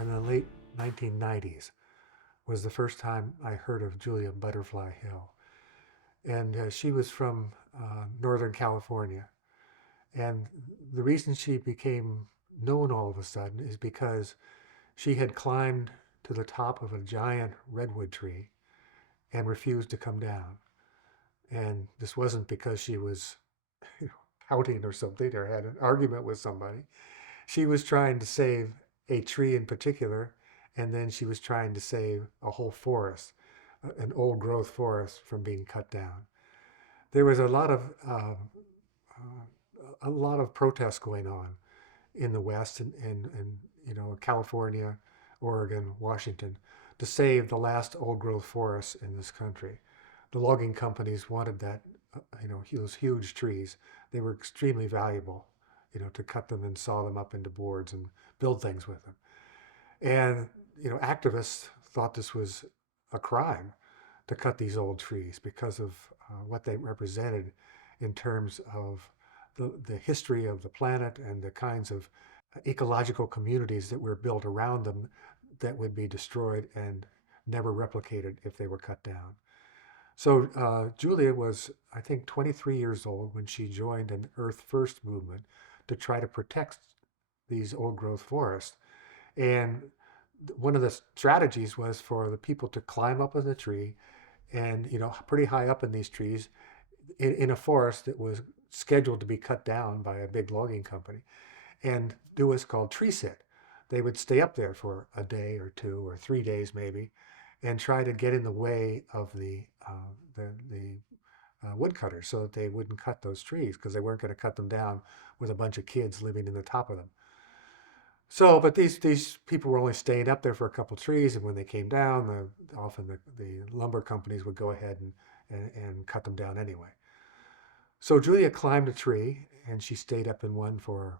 in the late 1990s was the first time I heard of Julia Butterfly Hill. And she was from Northern California. And the reason she became known all of a sudden is because she had climbed to the top of a giant redwood tree and refused to come down. And this wasn't because she was pouting or something or had an argument with somebody. She was trying to save a tree in particular, and then she was trying to save a whole forest, an old growth forest, from being cut down. There was a lot of protests going on in the West and California, Oregon, Washington, to save the last old growth forests in this country. The logging companies wanted those huge trees. They were extremely valuable, to cut them and saw them up into boards and build things with them. And activists thought this was a crime to cut these old trees because of what they represented in terms of the history of the planet and the kinds of ecological communities that were built around them that would be destroyed and never replicated if they were cut down. So Julia was, I think, 23 years old when she joined an Earth First movement to try to protect these old growth forests. And one of the strategies was for the people to climb up in the tree and, pretty high up in these trees in a forest that was scheduled to be cut down by a big logging company, and do what's called tree sit. They would stay up there for a day or 2 or 3 days maybe, and try to get in the way of the woodcutters so that they wouldn't cut those trees because they weren't going to cut them down with a bunch of kids living in the top of them. So, but these people were only staying up there for a couple of trees, and when they came down, often the lumber companies would go ahead and cut them down anyway. So Julia climbed a tree, and she stayed up in one for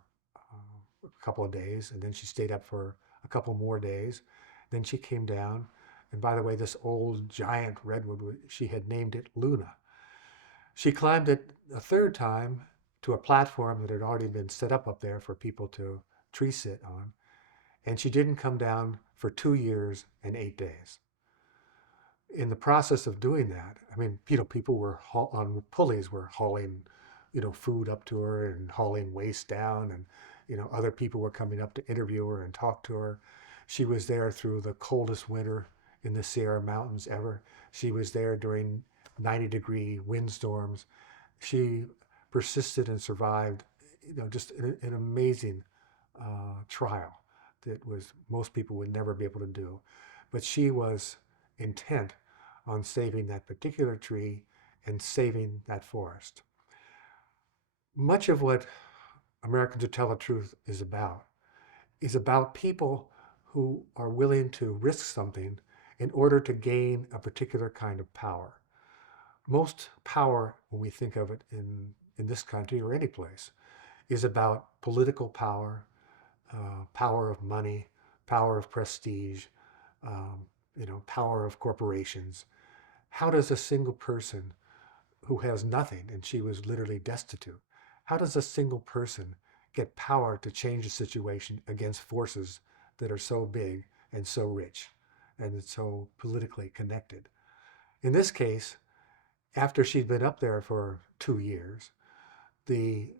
a couple of days, and then she stayed up for a couple more days. Then she came down, and by the way, this old giant redwood, she had named it Luna. She climbed it a third time to a platform that had already been set up there for people to tree sit on, and she didn't come down for 2 years and 8 days. In the process of doing that, I mean, people were on pulleys were hauling, food up to her and hauling waste down, and other people were coming up to interview her and talk to her. She was there through the coldest winter in the Sierra Mountains ever. She was there during 90-degree windstorms. She persisted and survived, just an amazing trial that was most people would never be able to do. But she was intent on saving that particular tree and saving that forest. Much of what Americans Who Tell the Truth is about people who are willing to risk something in order to gain a particular kind of power. Most power, when we think of it in this country or any place, is about political power, power of money, power of prestige, power of corporations. How does a single person who has nothing, and she was literally destitute, how does a single person get power to change a situation against forces that are so big and so rich and so politically connected? In this case, after she'd been up there for 2 years, the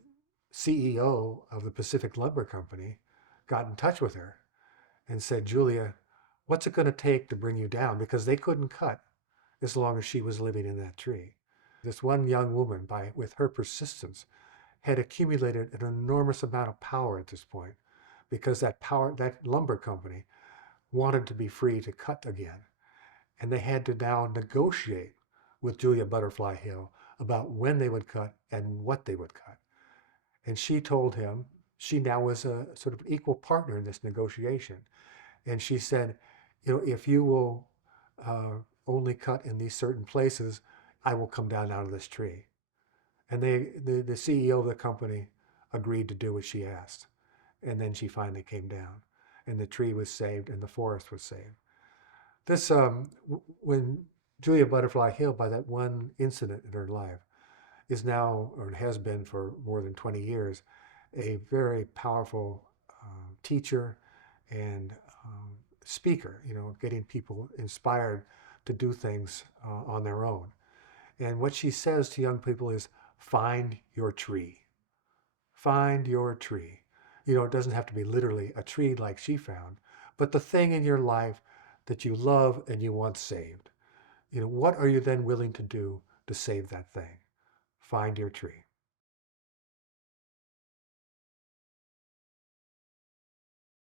CEO of the Pacific Lumber Company got in touch with her and said, Julia, what's it going to take to bring you down? Because they couldn't cut as long as she was living in that tree. This one young woman, with her persistence, had accumulated an enormous amount of power at this point because that lumber company wanted to be free to cut again. And they had to now negotiate with Julia Butterfly Hill about when they would cut and what they would cut. And she told him she now was a sort of equal partner in this negotiation. And she said, if you will only cut in these certain places, I will come down out of this tree. And the CEO of the company agreed to do what she asked. And then she finally came down, and the tree was saved, and the forest was saved. This, when Julia Butterfly Hill, by that one incident in her life, is now, or has been for more than 20 years, a very powerful teacher and speaker, getting people inspired to do things on their own. And what she says to young people is find your tree. Find your tree. It doesn't have to be literally a tree like she found, but the thing in your life that you love and you want saved. What are you then willing to do to save that thing? Find your tree.